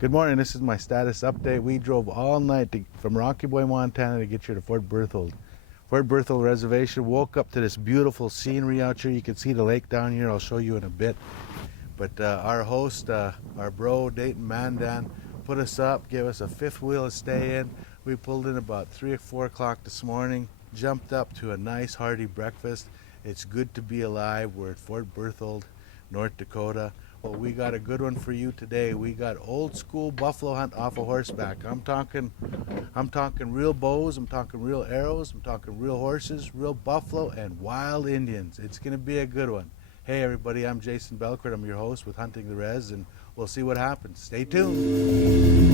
Good morning, this is my status update. We drove all night from Rocky Boy, Montana to get here to Fort Berthold. Fort Berthold Reservation, woke up to this beautiful scenery out here. You can see the lake down here, I'll show you in a bit. But our host, our bro, Dayton Mandan, put us up, gave us a fifth wheel to stay in. We pulled in about 3 or 4 o'clock this morning, jumped up to a nice hearty breakfast. It's good to be alive. We're at Fort Berthold, North Dakota. Well, we got a good one for you today. We got old school buffalo hunt off of horseback. I'm talking real bows, I'm talking real arrows, I'm talking real horses, real buffalo, and wild Indians. It's gonna be a good one. Hey everybody, I'm Jason Belcourt. I'm your host with Hunting the Res, and we'll see what happens. Stay tuned.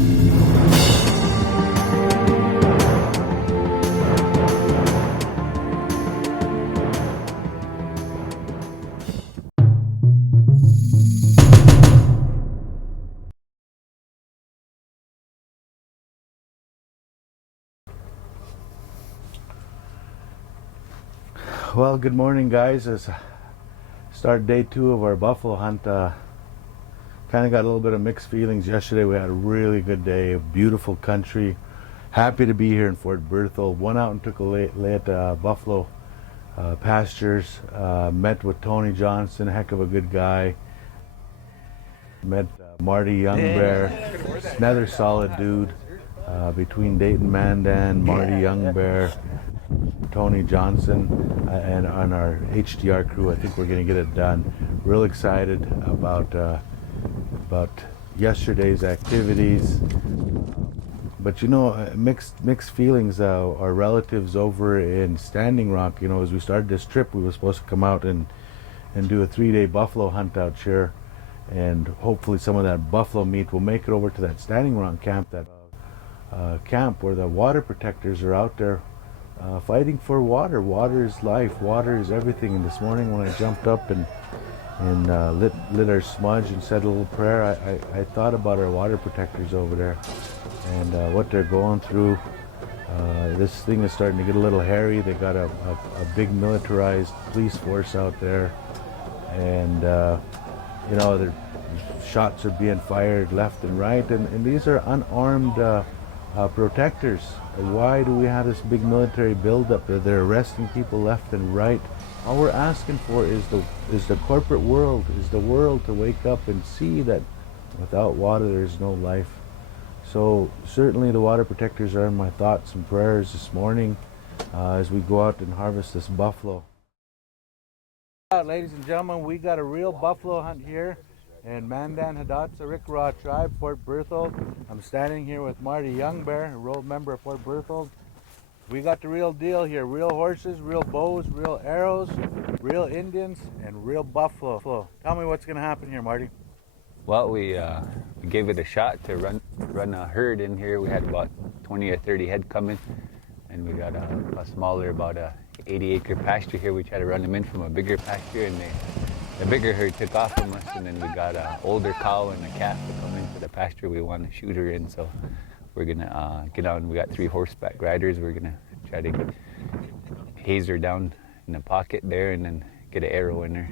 Well, good morning, guys. It's start day 2 of our buffalo hunt. Kind of got a little bit of mixed feelings yesterday. We had a really good day, a beautiful country. Happy to be here in Fort Berthold. Went out and took a lay at buffalo pastures. Met with Tony Johnson, heck of a good guy. Met Marty Young Bear, another solid dude. Between Dayton Mandan, Marty Young Bear, Tony Johnson, and on our HDR crew, I think we're going to get it done. Real excited about yesterday's activities. But you know, mixed feelings. Our relatives over in Standing Rock, you know, as we started this trip, we were supposed to come out and do a 3-day buffalo hunt out here, and hopefully some of that buffalo meat will make it over to that Standing Rock camp, that camp where the water protectors are out there fighting for water. Water is life. Water is everything. And this morning when I jumped up and lit our smudge and said a little prayer, I thought about our water protectors over there and what they're going through. This thing is starting to get a little hairy. They got a big militarized police force out there, and you know, their shots are being fired left and right, and these are unarmed protectors. Why do we have this big military buildup? They're arresting people left and right. All we're asking for is the corporate world, is the world to wake up and see that without water there's no life. So certainly the water protectors are in my thoughts and prayers this morning as we go out and harvest this buffalo. Ladies and gentlemen, we got a real buffalo hunt here in Mandan Hidatsa Rickra tribe, Fort Berthold. I'm standing here with Marty Young Bear, a road member of Fort Berthold. We got the real deal here. Real horses, real bows, real arrows, real Indians, and real buffalo. Tell me what's going to happen here, Marty. Well, we gave it a shot to run a herd in here. We had about 20 or 30 head coming, and we got a smaller, about a 80-acre pasture here. We tried to run them in from a bigger pasture, and the bigger herd took off from us, and then we got an older cow and a calf to come into the pasture. We want to shoot her in, so we're gonna get on. We got 3 horseback riders. We're gonna try to haze her down in the pocket there, and then get an arrow in her.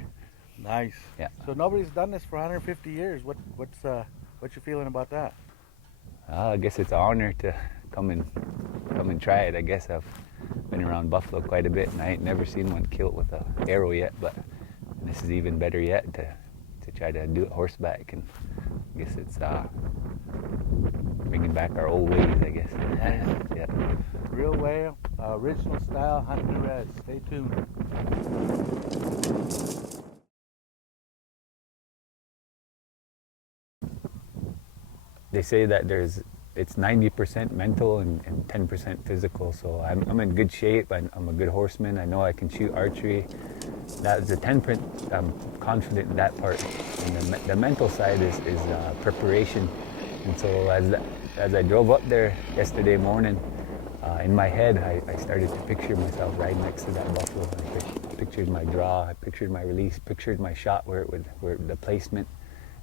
Nice. Yeah. So nobody's done this for 150 years. What's your feeling about that? I guess it's an honor to come and try it. I guess I've been around buffalo quite a bit, and I ain't never seen one killed with an arrow yet, but this is even better yet to try to do it horseback, and I guess it's bringing back our old ways, I guess. Nice. Yeah. Real way, original style, Hunting the Res. Stay tuned. They say that it's 90% mental and 10% physical. So I'm in good shape. I'm a good horseman. I know I can shoot archery. That's the 10%. I'm confident in that part. And the mental side is preparation. And so as I drove up there yesterday morning, in my head I started to picture myself right next to that buffalo. I pictured my draw. I pictured my release. Pictured my shot where the placement.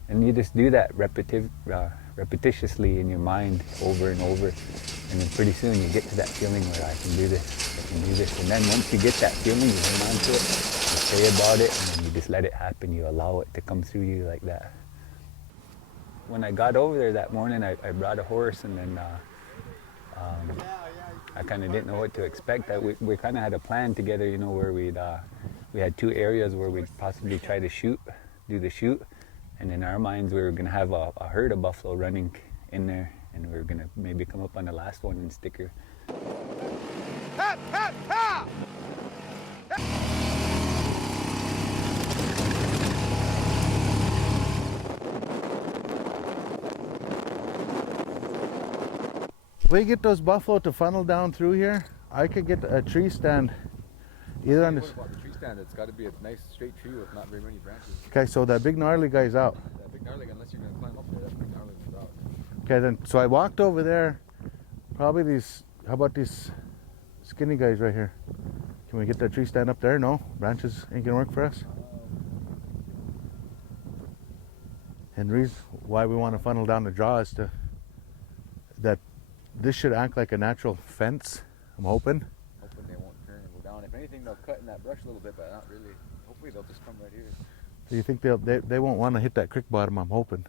And you just do that repetitiously in your mind over and over, and then pretty soon you get to that feeling where I can do this, and then once you get that feeling, you hang on to it, you pray about it, and then you just let it happen. You allow it to come through you like that. when I got over there that morning, I brought a horse, and then I kind of didn't know what to expect. We kind of had a plan together, you know, where we had two areas where we'd possibly try to do the shoot, and in our minds we were gonna have a herd of buffalo running in there, and we were gonna maybe come up on the last one and stick her. We get those buffalo to funnel down through here. I could get a tree stand either on this. What about the tree stand? It's got to be a nice straight tree with not very many branches. Okay, so that big gnarly guy's out. That big gnarly, unless you're going to climb up there, that big gnarly is out. Okay, then, so I walked over there. Probably these, how about these skinny guys right here? Can we get that tree stand up there? No? Branches ain't gonna work for us? And the reason why we want to funnel down the draw is that this should act like a natural fence, I'm hoping. Hoping they won't turn and go down. If anything, they'll cut in that brush a little bit, but not really. Hopefully they'll just come right here. Do you think they won't want to hit that creek bottom? I'm hoping.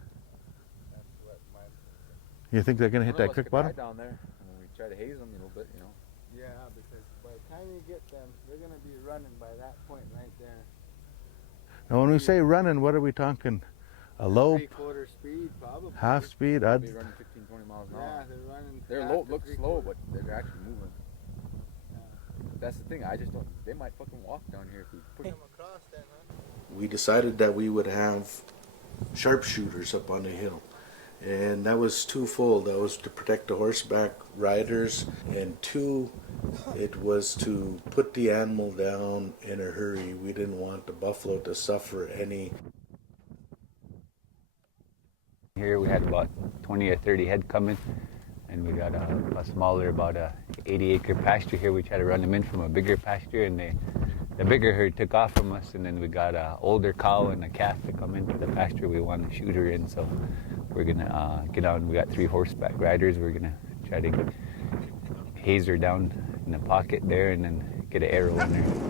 That's what my... You think they're gonna hit that creek bottom? Down there, and we try to haze them a little bit, you know. Yeah, because by the time you get them, they're going to be running by that point right there. Now, when we say running, what are we talking? A low, 3/4 speed, probably. half speed? They'll be running 15, 20 miles an Yeah, hour. they're running. They're fast low, at look 3/4. slow, but they're actually moving. Yeah. That's the thing. I just don't. They might fucking walk down here if we push them. Come across then, huh? We decided that we would have sharpshooters up on the hill, and that was twofold. That was to protect the horseback riders, and two, it was to put the animal down in a hurry. We didn't want the buffalo to suffer any. Here we had about 20 or 30 head coming, and we got a smaller, about a 80-acre pasture here. We tried to run them in from a bigger pasture, and the bigger herd took off from us, and then we got an older cow and a calf to come into the pasture we want to shoot her in. So we're gonna get on. We got 3 horseback riders. We're gonna try to haze her down in the pocket there, and then get an arrow in her.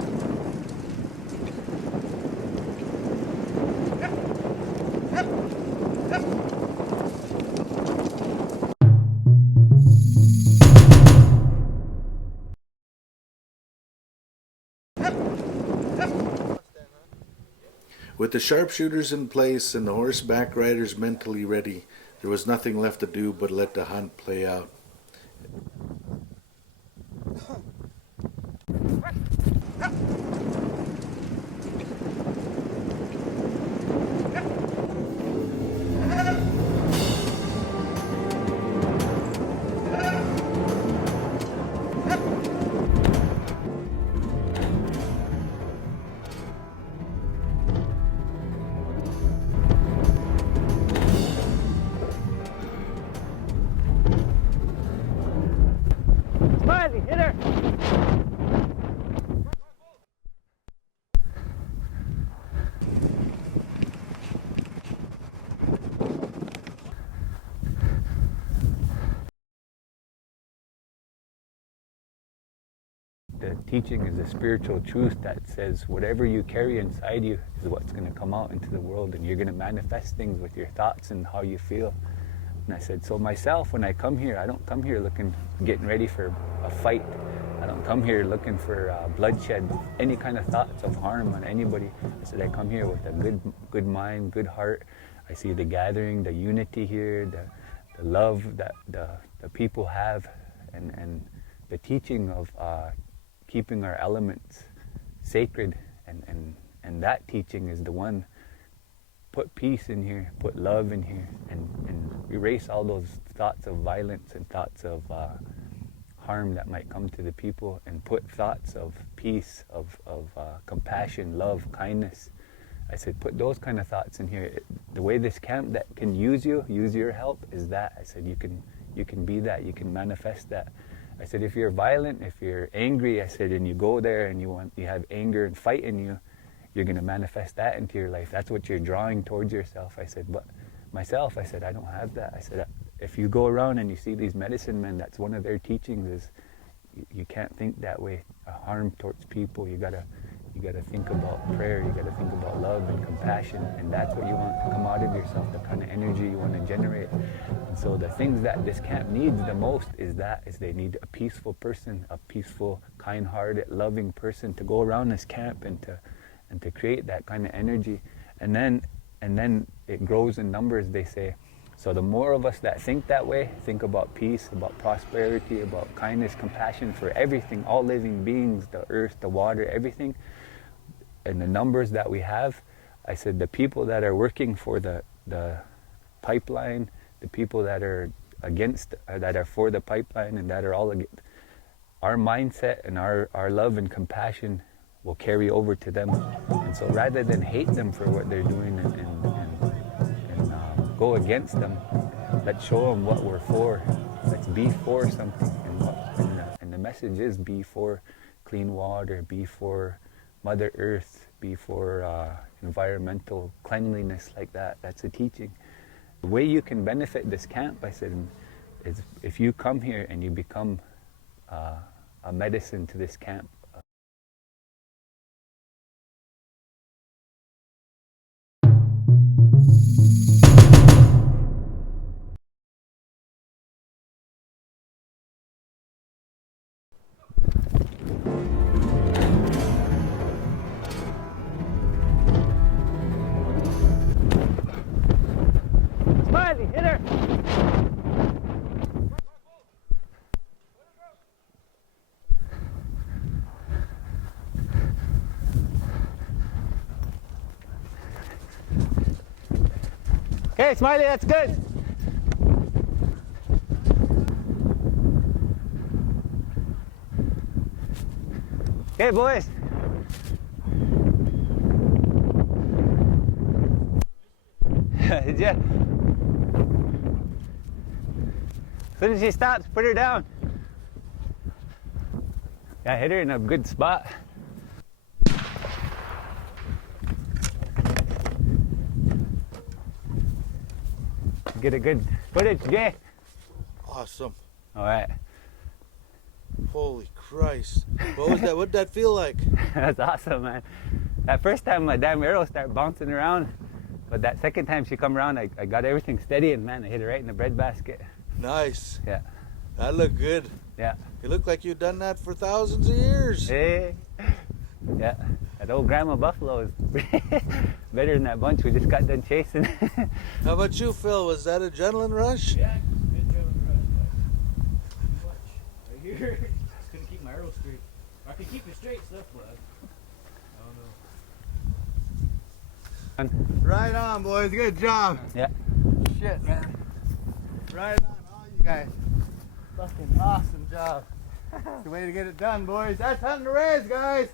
With the sharpshooters in place and the horseback riders mentally ready, there was nothing left to do but let the hunt play out. Marty, hit her! The teaching is a spiritual truth that says whatever you carry inside you is what's going to come out into the world, and you're going to manifest things with your thoughts and how you feel. And I said, so myself, when I come here, I don't come here getting ready for a fight. I don't come here looking for bloodshed, any kind of thoughts of harm on anybody. I said, I come here with a good mind, good heart. I see the gathering, the unity here, the love that the people have, and the teaching of keeping our elements sacred, and that teaching is the one. Put peace in here, put love in here, and erase all those thoughts of violence and thoughts of harm that might come to the people, and put thoughts of peace, of compassion, love, kindness. I said, put those kind of thoughts in here. The way this camp that can use your help is that. I said, you can be that, you can manifest that. I said, if you're violent, if you're angry, I said, and you go there and you have anger and fight in you, you're going to manifest that into your life. That's what you're drawing towards yourself. I said, but myself, I said, I don't have that. I said, if you go around and you see these medicine men, that's one of their teachings is you can't think that way, harm towards people. You You got to think about prayer. You got to think about love and compassion, and that's what you want to come out of yourself, the kind of energy you want to generate. And so the things that this camp needs the most is they need a peaceful person, a peaceful, kind-hearted, loving person to go around this camp and to create that kind of energy. And then it grows in numbers, they say. So the more of us that think that way, think about peace, about prosperity, about kindness, compassion for everything, all living beings, the earth, the water, everything, and the numbers that we have, I said the people that are working for the pipeline, the people that are against, that are for the pipeline and that are all against, our mindset and our love and compassion will carry over to them. And so rather than hate them for what they're doing and go against them, let's show them what we're for. Let's be for something. And the message is be for clean water, be for Mother Earth, be for environmental cleanliness, like that. That's a teaching. The way you can benefit this camp, I said, is if you come here and you become a medicine to this camp. Marty, hit her! Okay, Smiley, that's good. Okay, boys. Did ya? As soon as she stops, put her down. Yeah, hit her in a good spot. Get a good footage, Jay. Awesome. All right. Holy Christ. What was that? What did that feel like? That's awesome, man. That first time my damn arrow started bouncing around, but that second time she come around, I got everything steady, and man, I hit her right in the breadbasket. Nice. Yeah. That looked good. Yeah. You look like you've done that for thousands of years. Hey. Yeah. That old grandma buffalo is better than that bunch we just got done chasing. How about you, Phil? Was that adrenaline rush? Yeah, adrenaline rush, but too much. Right here, just couldn't keep my arrow straight. I could keep it straight stuff, but I don't know. Right on, boys. Good job. Yeah. Shit, man. Right on, all you guys. Fucking awesome job. It's the way to get it done, boys. That's hunting the res, guys.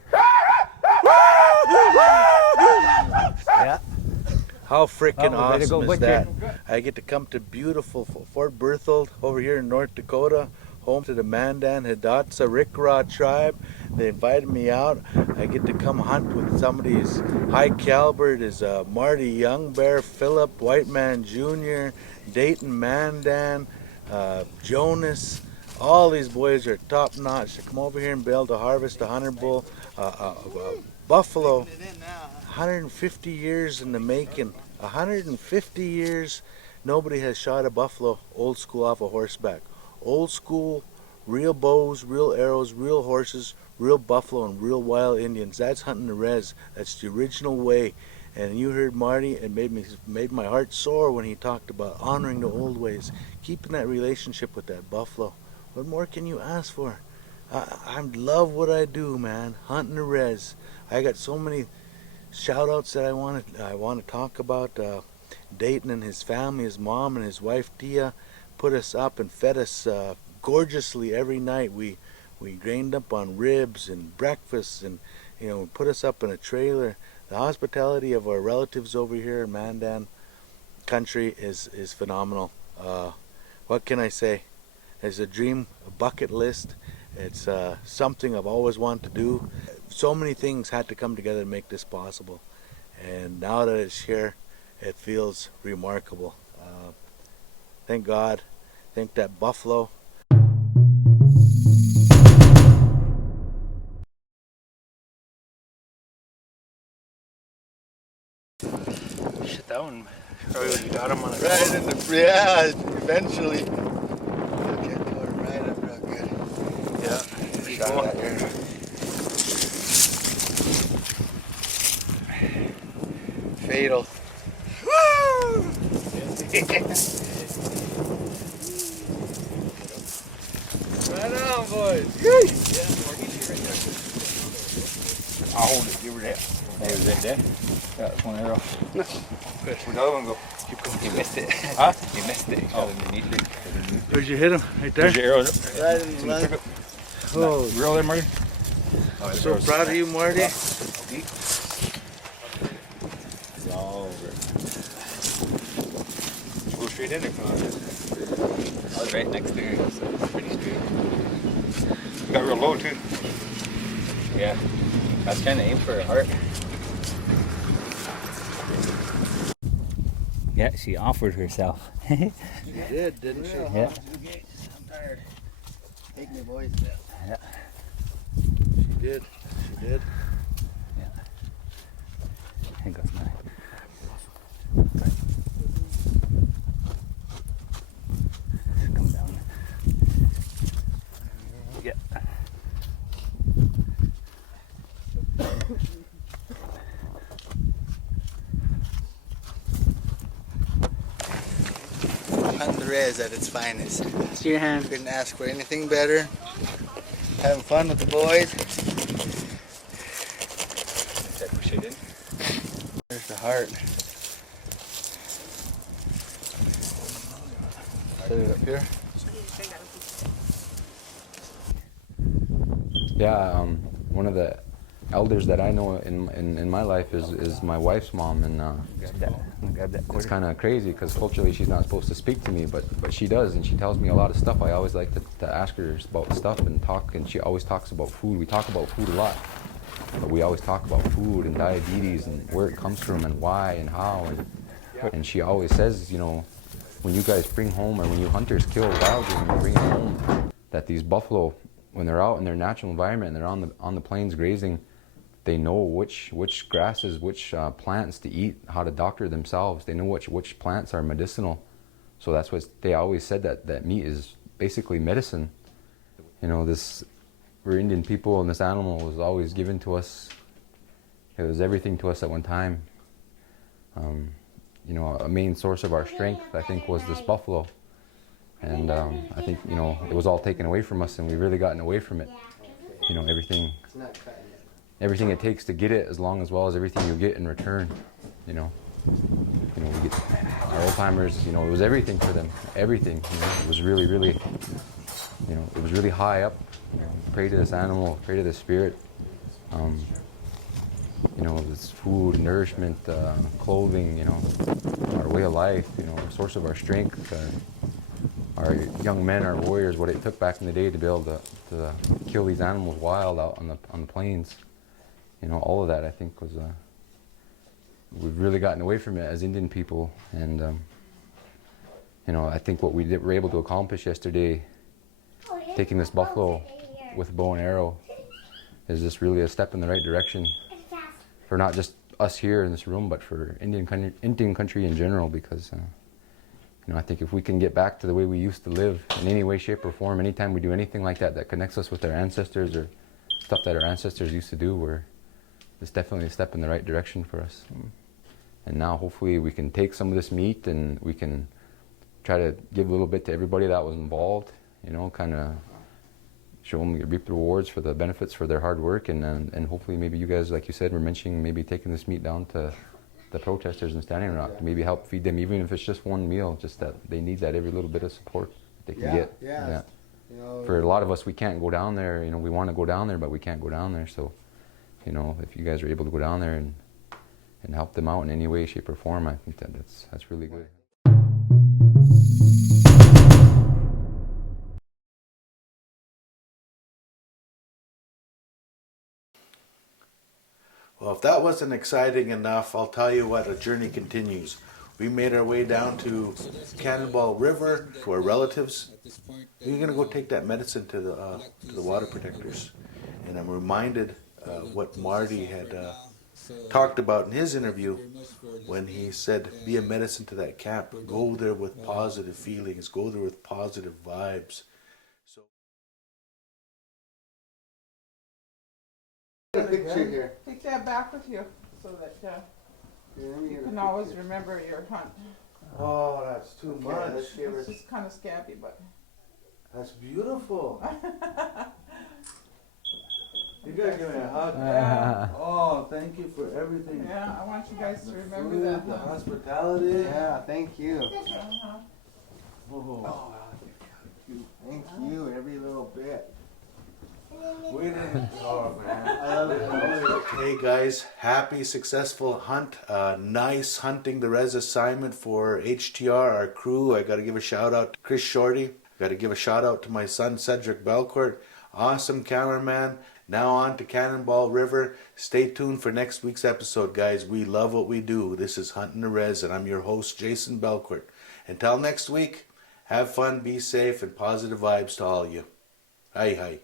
Yeah. How freaking Oh, way to go, awesome is Butcher. that? I get to come to beautiful Fort Berthold over here in North Dakota, home to the Mandan Hidatsa Rickraw tribe. They invited me out. I get to come hunt with somebody as high caliber as Marty Young Bear, Philip White Man Jr., Dayton Mandan, Jonas. All these boys are top notch. They come over here and be able to harvest a hunter bull, buffalo. 150 years in the making. 150 years, nobody has shot a buffalo old school off a horseback. Old school, real bows, real arrows, real horses, real buffalo, and real wild Indians. That's hunting the res. That's the original way. And you heard Marty, it made my heart sore when he talked about honoring the old ways, keeping that relationship with that buffalo. What more can you ask for? I love what I do, man. Hunting the res. I got so many shout outs that I want to talk about. Dayton and his family, his mom and his wife Tia, put us up and fed us gorgeously every night. We grained up on ribs and breakfast, and put us up in a trailer. The hospitality of our relatives over here in Mandan country is phenomenal. What can I say? It's a dream, a bucket list. It's something I've always wanted to do. So many things had to come together to make this possible, and now that it's here, it feels remarkable. Thank God, thank that buffalo, Right in the, yeah, eventually. Okay, tore him right up real good. Yeah, shot that arrow. Fatal. Woo! Right on, boys. I'll hold it. Give her that. There was that there. That was one arrow. No. Where'd the other one go? Keep going. You missed it. Huh? You missed it. Oh, underneath it. Where'd you hit him? Right there? There's your arrow. Right in the lung. Oh, real there, Marty? Oh, So proud of you, Marty. It's all over. Go straight in there, come on. I was right next to her, so it's pretty straight. Got real low too. Yeah. I was trying to aim for a heart. Yeah, she offered herself. She did, didn't she? Yeah. I'm tired. Take me, boys. Yeah. She did. She did. Yeah. I think that's nice. Come down. Yeah. Andres at its finest. It's your hand. Couldn't ask for anything better. Having fun with the boys. That push it in. There's the heart. Set it up here. Yeah, one of the elders that I know in my life is my wife's mom, and Grab that it's quarter. kind of crazy because culturally she's not supposed to speak to me, but she does, and she tells me a lot of stuff. I always like to ask her about stuff and talk, and she always talks about food. We talk about food a lot, but we always talk about food and diabetes and where it comes from and why and how, and she always says, you know, when you guys bring home, or when you hunters kill wild game and you bring it home, that these buffalo, when they're out in their natural environment and they're on the plains grazing, they know which grasses, which plants to eat, how to doctor themselves. They know which plants are medicinal. So that's what they always said, that meat is basically medicine. You know, we're Indian people, and this animal was always given to us. It was everything to us at one time. You know, a main source of our strength, I think, was this buffalo. And I think, you know, it was all taken away from us, and we really gotten away from it. You know, everything it takes to get it, as well as everything you get in return. You know, we get our old timers. You know, it was everything for them. Everything. You know, it was really, you know, it was really high up. You know, pray to this animal, pray to the spirit. You know, it's food, nourishment, clothing. You know, our way of life. You know, a source of our strength. Our young men, our warriors, what it took back in the day to be able to kill these animals wild out on the plains. You know, all of that, I think, was we've really gotten away from it as Indian people. And you know, I think what we were able to accomplish yesterday, taking this buffalo with a bow and arrow, is just really a step in the right direction for not just us here in this room, but for Indian country in general. Because you know, I think if we can get back to the way we used to live in any way, shape, or form, anytime we do anything like that connects us with our ancestors, or stuff that our ancestors used to do, it's definitely a step in the right direction for us. And now hopefully we can take some of this meat and we can try to give a little bit to everybody that was involved, you know, kind of show them, reap the rewards for the benefits for their hard work, and hopefully maybe you guys, like you said, were mentioning maybe taking this meat down to the protesters in Standing Rock to maybe help feed them, even if it's just one meal, just that they need that every little bit of support they can get. Yeah. You know, for a lot of us, we can't go down there. You know, we want to go down there, but we can't go down there. So, you know, if you guys are able to go down there and help them out in any way, shape, or form, I think that's really good. Well, if that wasn't exciting enough, I'll tell you what, a journey continues. We made our way down to Cannonball River to our relatives. We're going to go take that medicine to the water protectors. And I'm reminded what Marty had talked about in his interview when he said, be a medicine to that camp. Go there with positive feelings. Go there with positive vibes. So, a picture here. Take that back with you so that you can always remember your hunt. oh, that's too much. It's just kind of scabby, but That's beautiful. You gotta give me a hug. yeah, Oh, thank you for everything. yeah, I want you guys to The remember food, that the hunt. hospitality. Yeah, thank you. Uh-huh. Oh, Thank you, every little bit. we didn't. Oh man. I love it. I love it. Hey guys, happy successful hunt. Nice hunting the res assignment for HTR, our crew. I gotta give a shout out to Chris Shorty. Gotta give a shout out to my son Cedric Belcourt. Awesome cameraman. Now on to Cannonball River. Stay tuned for next week's episode, guys. We love what we do. This is Hunting the Res, and I'm your host, Jason Belcourt. Until next week, have fun, be safe, and positive vibes to all of you. Hi, hi.